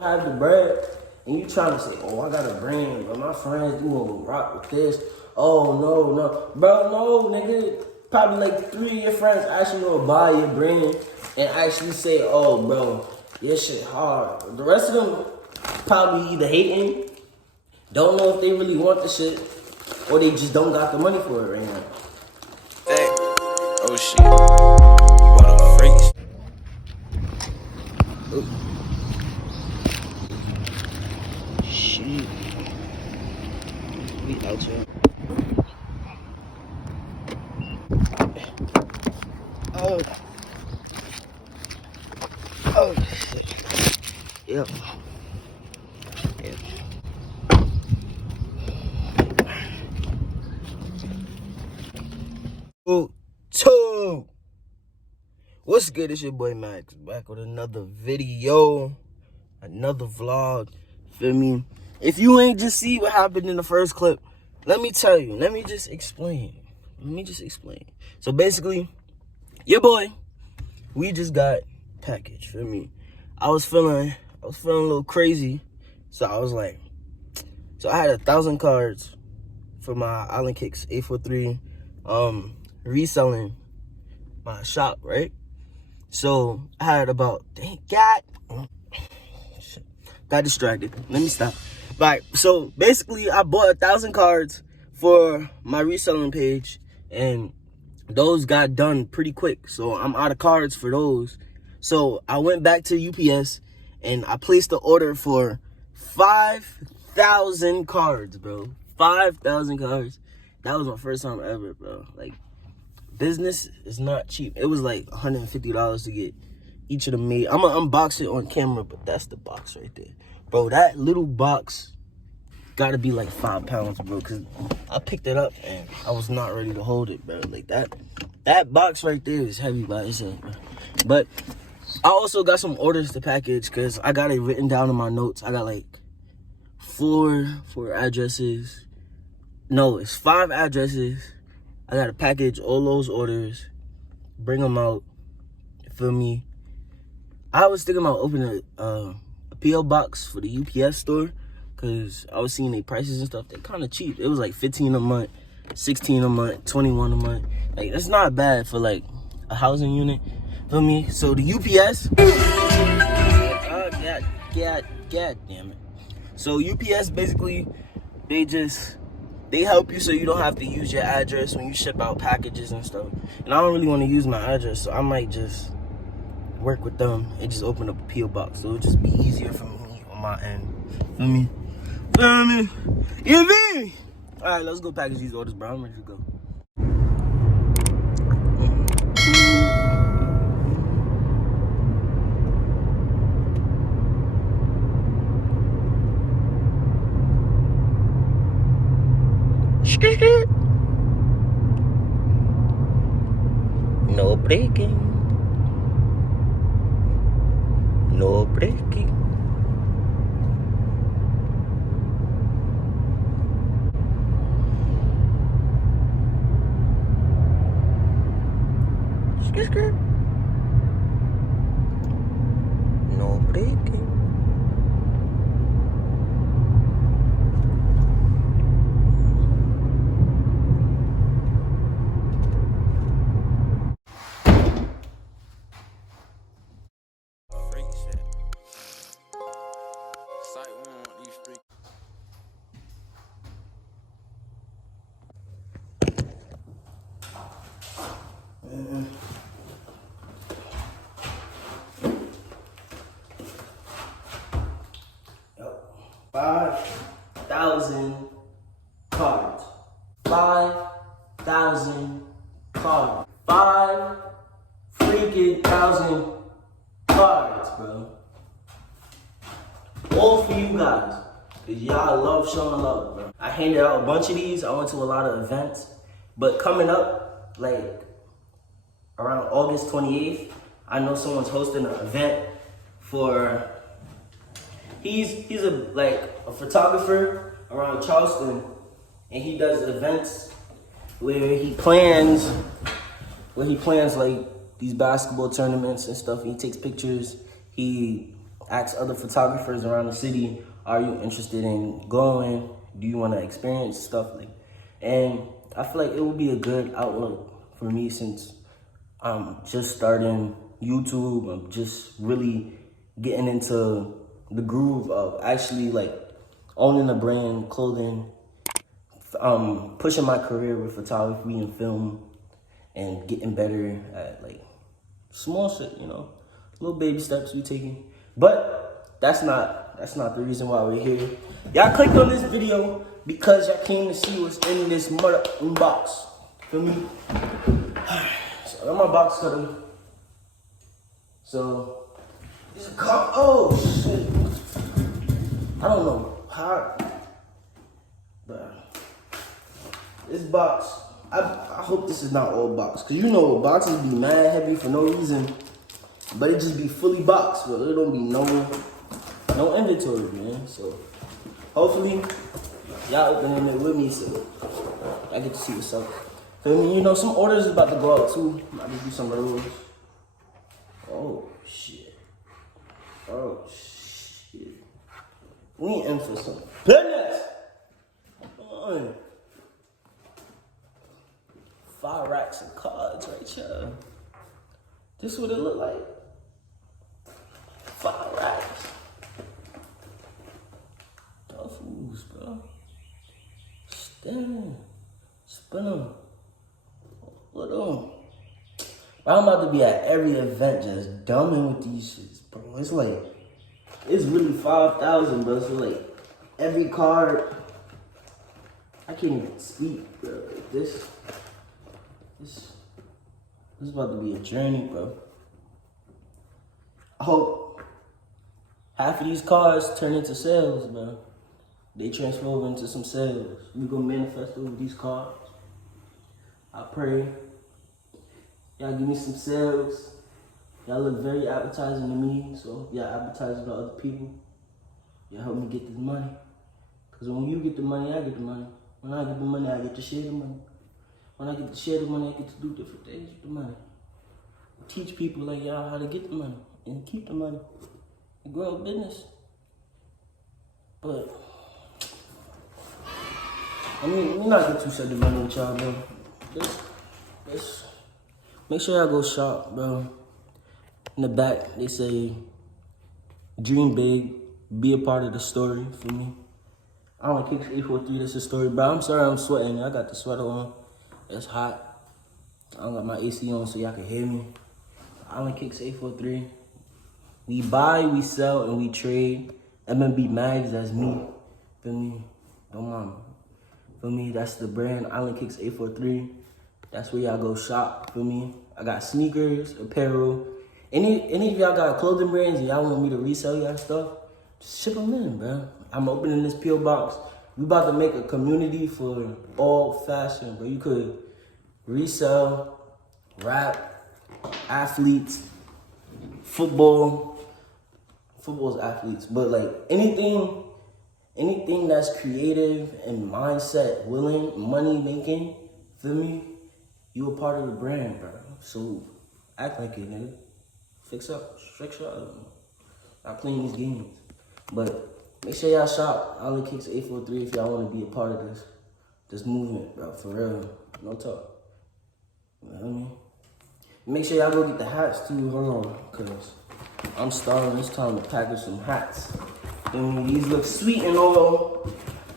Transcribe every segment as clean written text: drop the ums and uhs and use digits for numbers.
have the bread, and you trying to say, oh, I got a brand, but my friends, you gonna rock with this. Oh, no. Bro, no, nigga. Probably like 3 of your friends actually gonna buy your brand and actually say, oh, bro, your shit hard. The rest of them probably either hating, don't know if they really want the shit, or they just don't got the money for it right now. Hey, oh shit, what a freak. Shit. We out here. Oh shit. Yep. Two. What's good? It's your boy Max back with another video, another vlog. Feel me? If you ain't just see what happened in the first clip, let me tell you. Let me just explain. So basically, your boy, we just got packaged. Feel me? I was feeling a little crazy, so I was like, I had 1,000 cards for my Island Kicks 843, reselling my shop, right? So I had about, got distracted. Let me stop. Right, so basically I bought 1,000 cards for my reselling page, and those got done pretty quick. So I'm out of cards for those. So I went back to UPS and I placed the order for 5,000 cards, bro. 5,000 cards. That was my first time ever, bro. Like, business is not cheap. It was like $150 to get each of them made. I'm gonna unbox it on camera, but that's the box right there. Bro, that little box gotta be like 5 pounds, bro, because I picked it up and I was not ready to hold it, bro. Like, that box right there is heavy by itself, bro. But I also got some orders to package because I got it written down in my notes. I got like four addresses. No, it's 5 addresses. I gotta package all those orders, bring them out. You feel me? I was thinking about opening a P.O. box for the UPS store, because I was seeing their prices and stuff. They're kind of cheap. It was like $15 a month, $16 a month, $21 a month. Like, that's not bad for like a housing unit. Feel me? So the UPS, God damn it. So UPS basically, they help you so you don't have to use your address when you ship out packages and stuff. And I don't really want to use my address, so I might just work with them and just open up a P.O. box. So it'll just be easier for me on my end. Feel me? You feel me? Alright, let's go package these orders, bro. I'm ready to go. No breaking. No breaking. No breaking. Freak shit. Sight one, these freak. Yep. 5,000 cards. 5,000 cards. 5 freaking thousand cards, bro. All for you guys. Because y'all love showing love, bro. I handed out a bunch of these. I went to a lot of events. But coming up, like, around August 28th, I know someone's hosting an event for, he's a photographer around Charleston, and he does events where he plans like these basketball tournaments and stuff. He takes pictures. He ask other photographers around the city, are you interested in going? Do you want to experience stuff like? And I feel like it would be a good outlet for me since I'm just starting YouTube. I'm just really getting into the groove of actually like owning a brand, clothing, pushing my career with photography and film, and getting better at like small shit, you know, little baby steps we taking. But that's not the reason why we're here. Y'all clicked on this video because y'all came to see what's in this mother box. Feel me? So I got my box cutter. So it's a cup. Oh shit! I don't know how, but this box. I hope this is not all box, cause you know boxes be mad heavy for no reason, but it just be fully boxed, but there don't be no inventory, man. So hopefully y'all opening it with me, so I get to see what's up. Feel me? You know, some orders is about to go out too. I just do some of those. Oh shit! Oh shit! We ain't in for some business. Come on. 5 racks of cards right here. This what it look like. 5 racks. Tough fools, bro. Spin them. Look on. I'm about to be at every event just dumbing with these shits, bro. It's like, it's really 5,000, bro. So like, every card, I can't even speak, bro. Like this is about to be a journey, bro. I hope half of these cards turn into sales, bro. They transfer over into some sales. We gonna manifest over these cards. I pray y'all give me some sales. Y'all look very appetizing to me, so y'all advertising to other people. Y'all help me get this money. Cause when you get the money, I get the money. When I get the money, I get to share the money. When I get to share the money, I get to do different things with the money. Teach people like y'all how to get the money and keep the money and grow a business. But I mean, we're not get too set the money with y'all, bro. Just make sure y'all go shop, bro. In the back, they say, dream big, be a part of the story for me. I don't kick 843, that's the story, bro. I'm sorry I'm sweating. I got the sweater on. It's hot. I don't got my AC on so y'all can hear me. Island Kicks 843. We buy, we sell, and we trade. MMB Mags, that's me. Feel me? Don't mind me. Feel me? That's the brand, Island Kicks 843. That's where y'all go shop, feel me? I got sneakers, apparel. Any of y'all got clothing brands and y'all want me to resell y'all stuff, just ship them in, bro. I'm opening this P.O. box. We about to make a community for all fashion, bro. You could resell, rap, athletes, football's athletes, but like anything that's creative and mindset willing, money making, feel me? You a part of the brand, bro. So act like it, nigga. Fix up. Stop playing these games. But make sure y'all shop Island Kicks 843 if y'all want to be a part of this movement, bro. For real. No talk. You know what I mean? Make sure y'all go get the hats too. Hold on, cause I'm starving. It's time to package some hats. Feel me? These look sweet and all,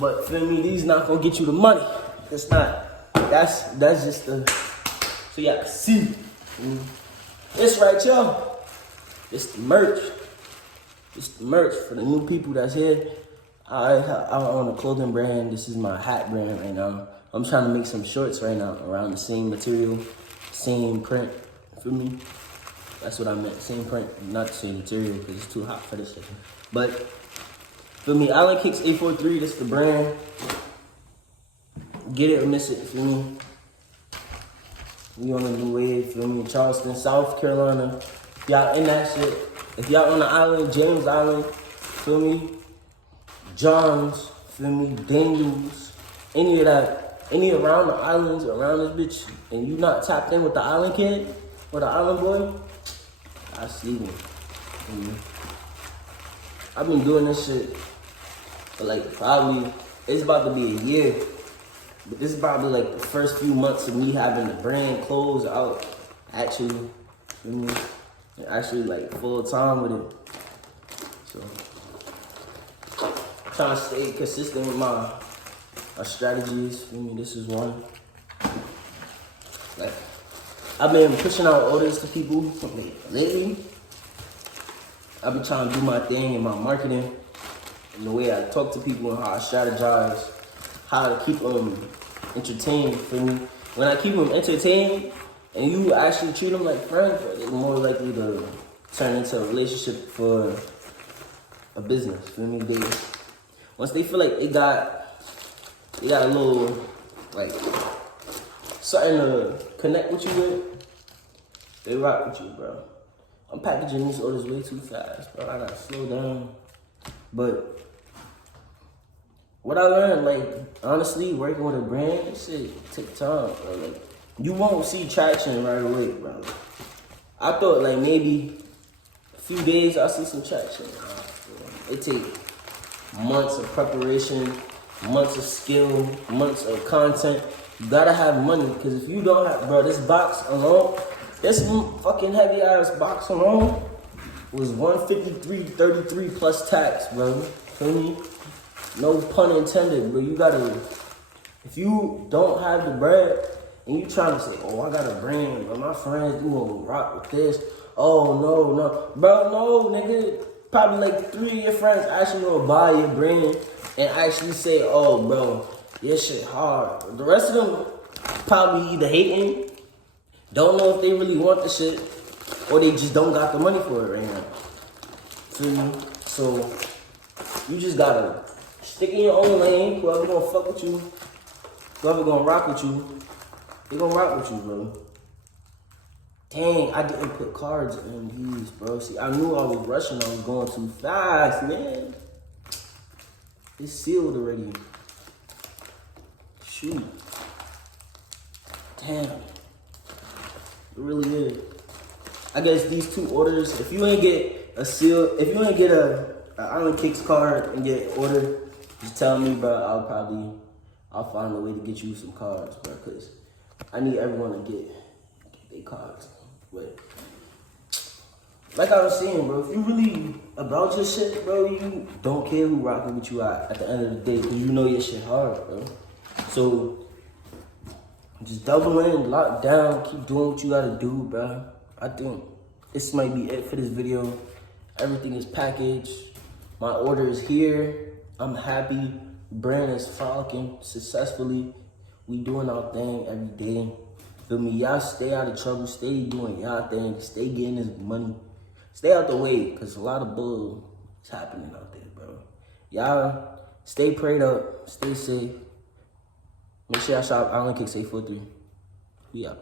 but feel me? These not gonna get you the money. It's not. That's just the so y'all can see. It's right, y'all. It's the merch. It's the merch for the new people that's here. I own a clothing brand. This is my hat brand right now. I'm trying to make some shorts right now around the same material, same print. Feel me? That's what I meant. Same print, not the same material because it's too hot for this shit. But feel me? Island Kicks 843. This is the brand. Get it or miss it. Feel me? We on a new wave. Feel me? Charleston, South Carolina. Y'all in that shit. If y'all on the island, James Island, feel me? Johns, feel me? Daniels, any of that, any around the islands, around this bitch, and you not tapped in with the island kid or the island boy, I see you. I've been doing this shit for like probably, it's about to be a year. But this is probably like the first few months of me having the brand close out, actually, actually like full time with it. So, I'm trying to stay consistent with my strategies. This is one. Like, I've been pushing out orders to people lately. I've been trying to do my thing in my marketing, and the way I talk to people and how I strategize, how to keep them entertained for me. When I keep them entertained and you actually treat them like friends, they're more likely to turn into a relationship for a business. For me, once they feel like they got a little like something to connect with you with, they rock with you, bro. I'm packaging these orders way too fast, bro. I gotta slow down. But what I learned, like, honestly, working with a brand, this shit take time, bro. Like, you won't see traction right away, bro. I thought, like, maybe a few days I'll see some traction. It take months of preparation, months of skill, months of content. You gotta have money, because if you don't have, bro, this box alone, this fucking heavy ass box alone was $153.33 plus tax, bro. Feel me? No pun intended, but you gotta, if you don't have the bread and you trying to say, oh, I got a brand, but my friends, you gonna rock with this. Oh, no. Bro, no, nigga. Probably like 3 of your friends actually gonna buy your brand and actually say, oh, bro, your shit hard. The rest of them probably either hating, don't know if they really want the shit, or they just don't got the money for it right now. Feel me? So, you just gotta stick in your own lane. Whoever gonna fuck with you, whoever gonna rock with you, they gonna rock with you, bro. Dang, I didn't put cards in these, bro. See, I knew I was rushing. I was going too fast, man. It's sealed already. Shoot. Damn. It really is. I guess these 2 orders, if you ain't get a seal, if you ain't get a Island Kicks card and get an order, just tell me, bro. I'll find a way to get you some cards, bro, because I need everyone to get their cards. But like I was saying, bro, if you really about your shit, bro, you don't care who rocking with you at the end of the day, because you know your shit hard, bro. So just double in, lock down, keep doing what you gotta do, bro. I think this might be it for this video. Everything is packaged. My order is here. I'm happy. Brand is fucking successfully. We doing our thing every day. Feel me? Y'all stay out of trouble. Stay doing y'all thing. Stay getting this money. Stay out the way, because a lot of bull is happening out there, bro. Y'all stay prayed up. Stay safe. Make sure y'all shop Island Kicks 843. We out.